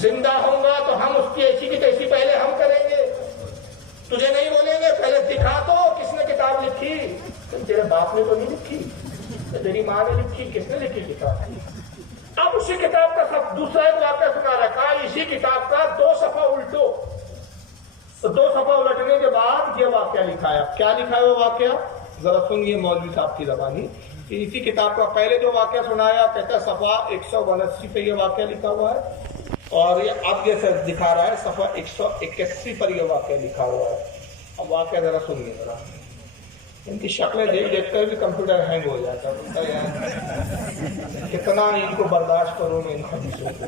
زندہ ہوں گا تو ہم اس کی ایسی کی تیسی پہلے ہم کریں گے. تجھے نہیں بولیں گے پہلے دکھا تو کس نے کتاب لکھی. تیرے باپ نے تو نہیں لکھی, تیری ماں نے لکھی. کس نے لکھی کتاب؟ اب اسی کتاب کا دوسرا ایک واقعہ سنا رکھا. اسی کتاب کا 2 صفحہ الٹو, 2 صفحہ الٹنے کے بعد یہ واقعہ لکھا ہے. کیا لکھا ہے وہ واقعہ؟ ذرا سنیے مولوی صاحب کی زبانی. اسی کتاب کا پہلے جو واقعہ سنایا کہتا ہے صفحہ 179 پہ یہ واقعہ لکھا ہوا ہے, اور یہ اب یہ دکھا رہا ہے صفحہ 181 پر یہ واقعہ لکھا ہوا ہے. اب واقعہ ذرا سنیے. ذرا ان کی شکلیں دیکھ دیکھ کر بھی کمپیوٹر ہینگ ہو جاتا ہے. کتنا ان کو برداشت کروں میں ان حدیثوں کو.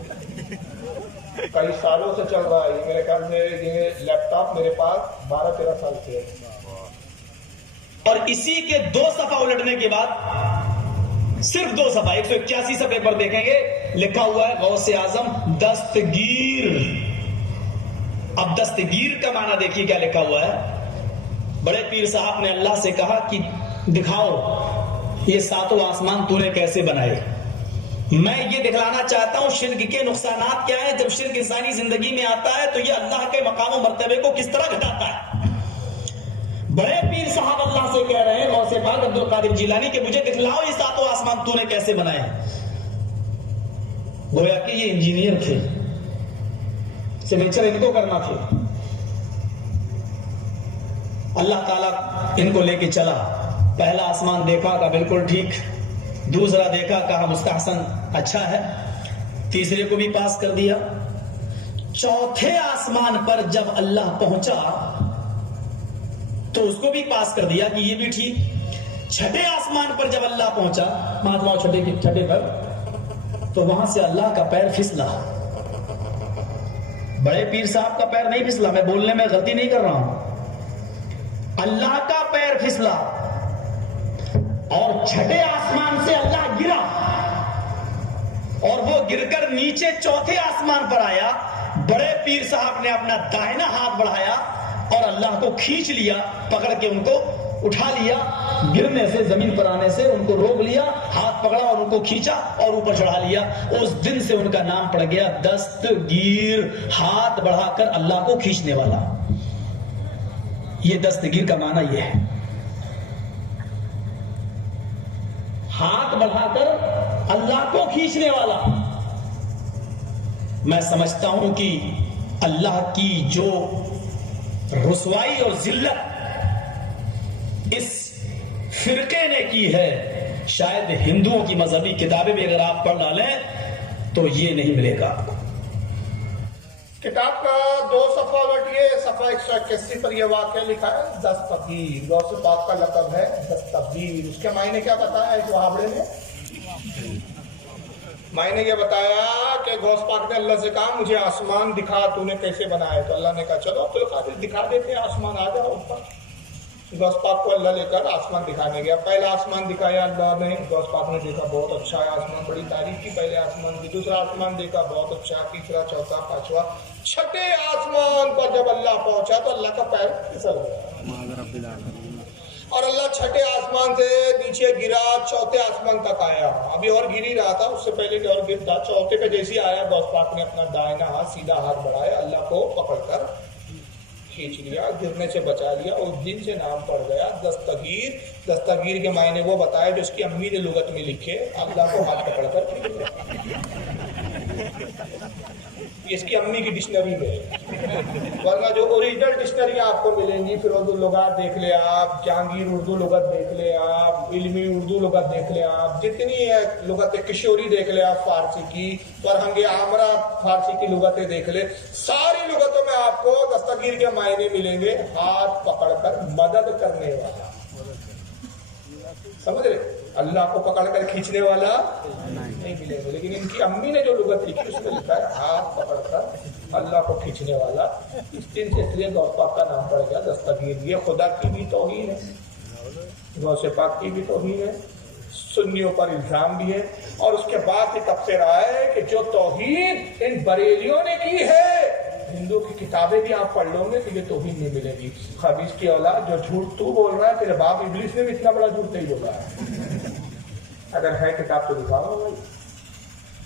کئی سالوں سے چل رہا ہے میرے خیال میں. یہ لیپ ٹاپ میرے پاس 12-13 سال سے ہے. اور اسی کے 2 صفحہ الٹنے کے بعد, صرف 2 صفحہ 181 صفحے پر دیکھیں گے لکھا ہوا ہے غوث اعظم دستگیر. اب دستگیر کا معنی دیکھیے کیا لکھا ہوا ہے. بڑے پیر صاحب نے اللہ سے کہا کہ دکھاؤ یہ 7 آسمان تو نے کیسے بنائے. میں یہ دکھلانا چاہتا ہوں شرک کے نقصانات کیا ہیں. جب شرک انسانی زندگی میں آتا ہے تو یہ اللہ کے مقام و مرتبے کو کس طرح گھٹاتا ہے. بڑے پیر صاحب اللہ سے کہہ رہے ہیں غوث پاک عبد القادر جیلانی کہ مجھے دکھلاؤ یہ 7 آسمان تو نے کیسے بنائے. گویا کہ یہ انجینئر تھے, سگنیچر ان کو کرنا تھے. اللہ تعالیٰ ان کو لے کے چلا. پہلا آسمان دیکھا کہ بالکل ٹھیک, دوسرا دیکھا کہا مستحسن اچھا ہے, تیسرے کو بھی پاس کر دیا. چوتھے آسمان پر جب اللہ پہنچا تو اس کو بھی پاس کر دیا کہ یہ بھی ٹھیک. چھٹے آسمان پر جب اللہ پہنچا, مہاتما چھٹے پر, تو وہاں سے اللہ کا پیر پھسلا. بڑے پیر صاحب کا پیر نہیں پھسلا, میں بولنے میں غلطی نہیں کر رہا ہوں. اللہ کا پیر پھسلا اور چھٹے آسمان سے اللہ گرا, اور وہ گر کر نیچے چوتھے آسمان پر آیا. بڑے پیر صاحب نے اپنا دائنا ہاتھ بڑھایا اور اللہ کو کھینچ لیا, پکڑ کے ان کو اٹھا لیا. گرنے سے, زمین پر آنے سے ان کو روک لیا, ہاتھ پکڑا اور ان کو کھینچا اور اوپر چڑھا لیا. اس دن سے ان کا نام پڑ گیا دستگیر, ہاتھ بڑھا کر اللہ کو کھینچنے والا. یہ دستگیر کا معنی یہ ہے, ہاتھ بڑھا کر اللہ کو کھینچنے والا. میں سمجھتا ہوں کہ اللہ کی جو رسوائی اور ذلت اس فرقے نے کی ہے, شاید ہندوؤں کی مذہبی کتابیں بھی اگر آپ پڑھ ڈالیں تو یہ نہیں ملے گا. کتاب کا 2 صفحہ الٹیے, صفحہ 181 پر یہ واقعہ لکھا ہے دستگیر. غوث پاک کا لقب ہے دستگیر. اس کے معنی کیا بتایا ہے وہابڑے نے؟ معنی یہ بتایا کہ غوث پاک نے اللہ سے کہا مجھے آسمان دکھا, تو نے کیسے بنایا. تو اللہ نے کہا چلو عبد القادر دکھا دیتے ہیں آسمان, آ جاؤ اوپر. غوث پاک کو اللہ لے کر آسمان دکھانے گیا. پہلا آسمان دکھایا اللہ نے, غوث پاک نے دیکھا بہت اچھا ہے آسمان, بڑی تعریف کی پہلے آسمان کی. دوسرا آسمان دیکھا بہت اچھا, تیسرا, چوتھا, پانچواں. چھٹے آسمان پر جب اللہ پہنچا تو اللہ کا پیر پھسل گیا اور اللہ چھٹے آسمان سے نیچے گرا, چوتھے آسمان تک آیا. ابھی اور گر ہی رہا تھا, اس سے پہلے کہ اور گرتا. چوتھے پہ جیسے آیا غوث پاک نے اپنا دائنا ہاتھ, سیدھا ہاتھ بڑھایا, اللہ کو پکڑ کر کھینچ لیا, گرنے سے بچا لیا. اس دن سے نام پڑ گیا دستگیر. دستگیر کے معنی وہ بتایا جو اس کی امی نے لغت میں لکھے, اللہ کو ہاتھ پکڑ کر کھینچ لیا. اس کی امی کی ڈکشنری میں, ورنہ جو اوریجنل ڈکشنری آپ کو ملیں گی, پھر اردو لغات دیکھ لیں آپ, جہانگیر اردو لغت دیکھ لیں آپ, علمی اردو لغت دیکھ لیں آپ, جتنی ہے لغت کشوری دیکھ لیں آپ فارسی کی, فرہنگ عامرہ فارسی کی لغتیں دیکھ لیں, ساری لغتوں میں آپ کو دستگیر کے معنی ملیں گے ہاتھ پکڑ کر مدد کرنے والا. سمجھ رہے, اللہ کو پکڑ کر کھینچنے والا نہیں ملے گا. لیکن ان کی امی نے جو لغت لکھی اس میں لکھا ہے ہاتھ پکڑ کر اللہ کو کھینچنے والا. اس دن سے اس لیے غوث پاک کا نام پڑ گیا دستگیر. یہ خدا کی بھی توہین ہے, غوث پاک کی بھی توہین ہے, سنیوں پر الزام بھی ہے. اور اس کے بعد یہ تبصرہ رہا ہے کہ جو توہین ان بریلیوں نے کی ہے, ہندو کی کتابیں بھی آپ پڑھ لو گے تو یہ توہین نہیں ملے گی. خبیث کی اولاد, جو جھوٹ تو بول رہا ہے, تیرے باپ ابلیس نے بھی اتنا بڑا جھوٹ نہیں بولا ہے. اگر ہے کتاب تو دکھاؤ بھائی.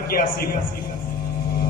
81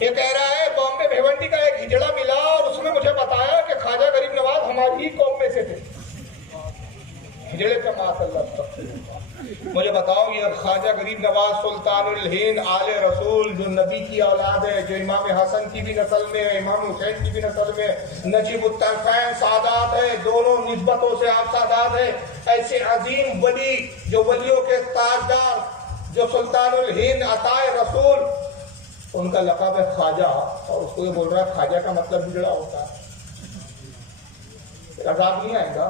یہ کہہ رہا ہے بامبے بھیونڈی کا ایک ہجڑا ملا اور اس نے مجھے بتایا کہ خواجہ غریب نواز ہماری ہی قوم میں سے تھے. ہجڑے کا ماشاءاللہ. مجھے بتاؤ یہ خواجہ غریب نواز سلطان الہند آل رسول جو نبی کی اولاد ہے, جو امام حسن کی بھی نسل میں ہے, امام حسین کی بھی نسل میں, نجیب الطرفین سادات ہے, دونوں نسبتوں سے آپ سادات ہیں, ایسے عظیم ولی جو ولیوں کے تاجدار, جو سلطان الہند عطائے رسول, ان کا لقب ہے خواجہ, اور اس کو یہ بول رہا ہے خواجہ کا مطلب ہجڑا ہوتا ہے. عذاب نہیں آئے گا؟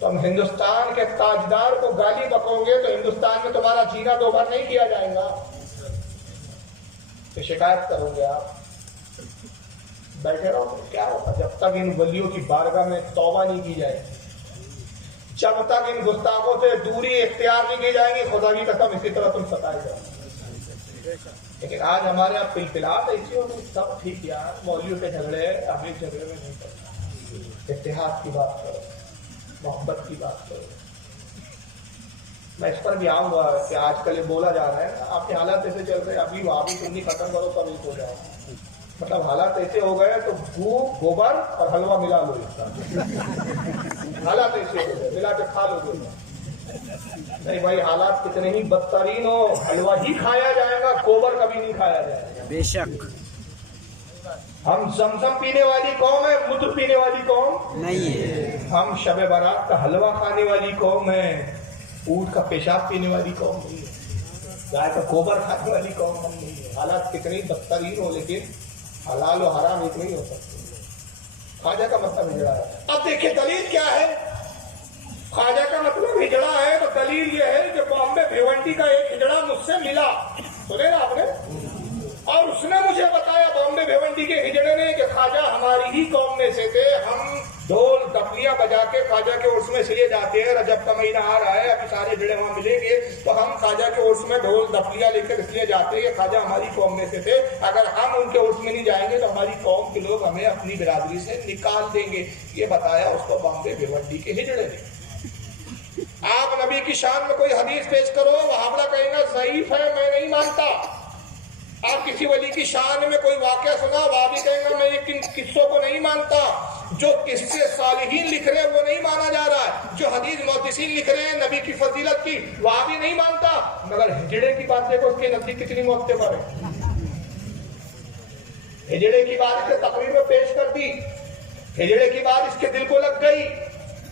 تم ہندوستان کے تاجدار کو گالی بکو گے تو ہندوستان میں تمہارا جینا دوبھر نہیں کیا جائے گا, تو شکایت کرو گے آپ. بیٹھے رہو, کیا ہوگا جب تک ان ولیوں کی بارگاہ میں توبہ نہیں کی جائے, جب تک ان گستاخوں سے دوری اختیار نہیں کی جائیں گی, خدا کی قسم اسی طرح تم ستائے جاؤ. لیکن آج ہمارے یہاں پلپلات ایسی ہو گئی, سب ٹھیک یار, مولویوں کے جھگڑے, اب ایک جھگڑے میں نہیں کرتے, اتحاد کی بات کرو, محبت کی بات کرو. میں اس پر بھی آؤں گا کہ آج کل یہ بولا جا رہا ہے آپ کے حالات ایسے چل رہے ہیں, ابھی وہاں بھی تم نہیں ختم کرو تب ایک ہو جائے. مطلب حالات ایسے ہو گئے تو گوبر اور حلوہ ملا لو, اس کا حالات ایسے ہو گئے, ملا کے کھا لو گے. نہیں بھائی, حالات کتنے ہی بدترین ہو, حلوہ ہی کھایا جائے گا, گوبر کبھی نہیں کھایا جائے گا. بے شک. ہم زمزم پینے والی قوم ہے, مدر پینے والی قوم نہیں ہے. ہم شب برات کا حلوہ کھانے والی قوم ہے, اونٹ کا پیشاب پینے والی قوم نہیں ہے, گائے کا گوبر کھانے والی قوم ہم نہیں ہے. حالات کتنے بدترین ہو لیکن حلال و حرام ایک نہیں ہو سکتے. خواجہ کا مطلب ہجڑا ہے. اب دیکھیں دلیل کیا ہے. خواجہ کا مطلب ہجڑا ہے تو دلیل یہ ہے کہ بامبے بھیونڈی کا ایک ہجڑا مجھ سے ملا, سنے نا آپ نے, اور اس نے مجھے بتایا بامبے بھیونڈی کے ہجڑے نے کہ خواجہ ہماری ہی قوم میں سے تھے, ہم ڈھول ڈپلیاں بجا کے خواجہ کے عرس میں اس لیے جاتے ہیں, رجب کا مہینہ آ رہا ہے, ابھی سارے ہجڑے وہاں ملیں گے, تو ہم خواجہ کے عرس میں ڈھول ڈپلیاں لے کر اس لیے جاتے ہیں کہ خواجہ ہماری قوم میں سے تھے, اگر ہم ان کے عرس میں نہیں جائیں گے تو ہماری قوم کے لوگ ہمیں اپنی برادری سے نکال دیں گے. یہ بتایا اس کو بامبے بھیونڈی کے ہجڑے نے. آپ نبی کی شان میں کوئی حدیث پیش کرو, وہابڑا کہیں گا ضعیف ہے, میں نہیں مانتا. آپ کسی ولی کی شان میں کوئی واقعہ سنا, وہ بھی کہیں گا میں یہ قصوں کو نہیں مانتا. جو قصے صالحین لکھ رہے ہیں وہ نہیں مانا جا رہا ہے, جو حدیث محدثین لکھ رہے ہیں نبی کی فضیلت کی, وہ بھی نہیں مانتا. مگر ہجڑے کی بات دیکھو, اس کے نزدیک کتنی معتبر ہے. ہجڑے کی بات اس نے تقریر میں پیش کر دی, ہجڑے کی بات اس کے دل کو لگ گئی.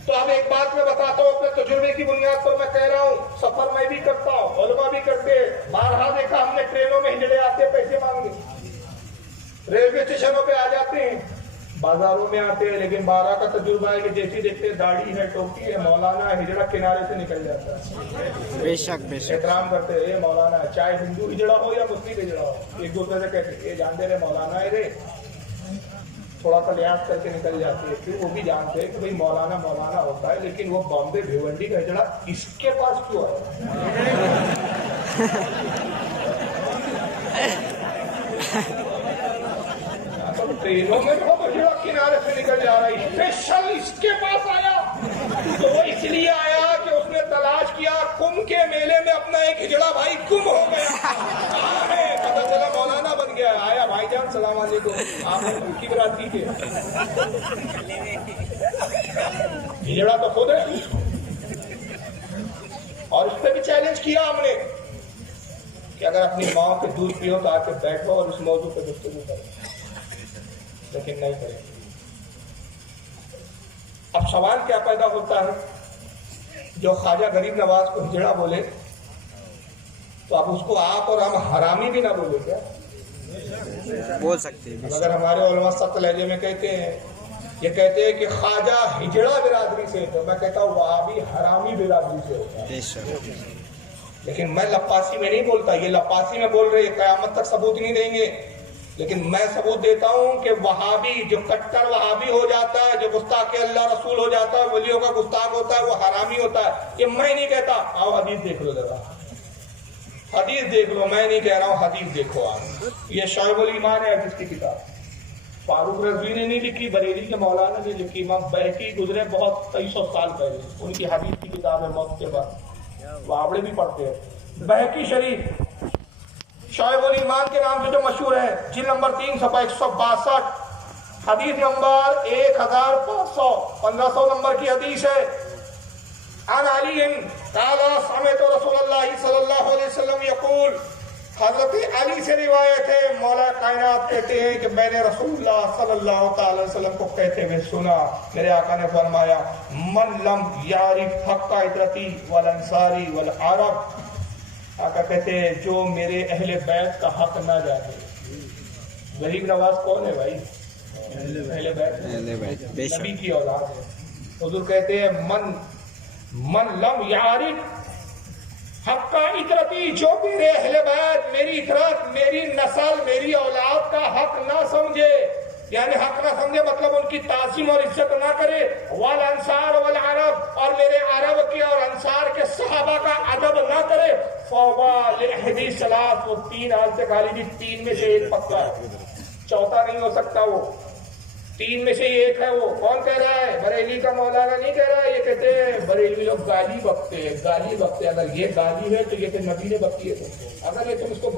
تو اب ایک بات میں بتاتا ہوں, اپنے تجربے کی بنیاد پر میں کہہ رہا ہوں, سفر میں بھی کرتا ہوں, علماء بھی کرتے ہیں, بارہا دیکھا ہم نے ٹرینوں میں ہجڑے آتے ہیں پیسے مانگے, ریلوے اسٹیشنوں پہ آ جاتے ہیں, بازاروں میں آتے ہیں, لیکن بارہا کا تجربہ ہے کہ جیسی دیکھتے ہیں داڑھی ہے, ٹوپی ہے, مولانا ہجڑا کنارے سے نکل جاتا ہے. بے شک بے شک. احترام کرتے ہیں, یہ مولانا ہے, چاہے ہندو ہجڑا ہو یا مسلم ہجڑا ہو, ایک دوسرے سے کہتے ہیں یہ جانتے رہے مولانا ہے رے, تھوڑا سا لحاظ کر کے نکل جاتے ہیں. پھر وہ بھی جانتے ہیں کہ بھائی مولانا مولانا ہوتا ہے, لیکن وہ بامبے بھیونڈی کا ہجڑا اس کے پاس کیوں ہے. ٹرینوں میں وہ ہجڑا کنارے سے نکل جا رہا ہے, اسپیشل اس کے پاس آیا تو وہ اس لیے آیا کہ اس نے تلاش کیا, کم کے میلے میں اپنا ایک ہجڑا بھائی گم ہو گیا, پتا چلا مولانا بن گیا. آیا بھائی جان السلام علیکم, آپ کی برادری کے ہجڑا تو خود ہے. اور اس پہ بھی چیلنج کیا ہم نے کہ اگر اپنی ماں کے دودھ پیو تو آ کے بیٹھو اور اس موضوع پہ گفتگو کرو, لیکن نہیں کریں. اب سوال کیا پیدا ہوتا ہے, جو خواجہ غریب نواز کو ہجڑا بولے تو اب اس کو آپ اور ہم حرامی بھی نہ بولے کیا؟ بول سکتے ہیں. اگر ہمارے علماء سخت لہجے میں کہتے ہیں, یہ کہتے ہیں کہ خواجہ ہجڑا برادری سے, تو میں کہتا ہوں وہابی حرامی برادری سے ہوتا ہے. بے شک. لیکن میں لپاسی میں نہیں بولتا, یہ لپاسی میں بول رہے, قیامت تک ثبوت نہیں دیں گے, لیکن میں ثبوت دیتا ہوں کہ وہابی جو کٹر وہابی ہو جاتا ہے, جو گستاخ اللہ رسول ہو جاتا ہے, ولیوں کا گستاخ ہوتا ہے, وہ حرامی ہوتا ہے. یہ میں نہیں کہتا, آؤ حدیث دیکھ لو ذرا, حدیث دیکھ لو, میں نہیں کہہ رہا ہوں, حدیث دیکھو آپ. یہ شعب الایمان ہے جس کی کتاب فاروق رضوی نے نہیں لکھی, بریلی کے مولانا نے لکھی, امام بہقی گزرے بہت 2300 سال پہلے, ان کی حدیث کی کتاب ہے موت کے بعد, وابڑے بھی پڑھتے ہیں. بہقی شریف شعب الایمان کے نام سے جو مشہور ہے، جلد نمبر 3 صفحہ 162، حدیث نمبر 1500، 1500 نمبر کی حدیث ہے۔ عن علی قال سمعت رسول اللہ صلی اللہ علیہ وسلم یقول، حضرت علی سے روایت ہے، مولا کائنات کہتے ہیں کہ میں نے رسول اللہ صلی اللہ تعالی وسلم کو کہتے ہوئے سنا، میرے آقا نے فرمایا، من لم یعرف حق عترتی والانصاری والعرب، آقا کہتے ہیں جو میرے اہل بیت کا حق نہ جانے۔ غریب نواز کون ہے بھائی؟ اہل بیت، بے شک نبی کی اولاد ہے۔ حضور کہتے ہیں من لم یعرف حق عترتی، جو میرے اہل بیت، میری عترت، میری نسل، میری اولاد کا حق نہ سمجھے، یعنی حق نہ سمجھے مطلب ان کی تعظیم اور عزت نہ کرے، والانصار والعرب، اور میرے عرب کے اور انصار کے صحابہ کا ادب نہ کرے، فوبا لحدی ثلاث، وہ 3 آج سے خالی جی 3 میں سے ایک پکا ہے، چوتھا نہیں ہو سکتا، وہ 3 میں سے ایک ہے۔ وہ کون کہہ رہا ہے؟ بریلی کا مولانا نہیں کہہ رہا ہے، یہ کہتے ہیں بریلی لوگ گالی بکتے ہیں، گالی بکتے ہیں۔ اگر یہ گالی ہے تو یہ تو نبی نے بکی ہے، اگر یہ تم اس کو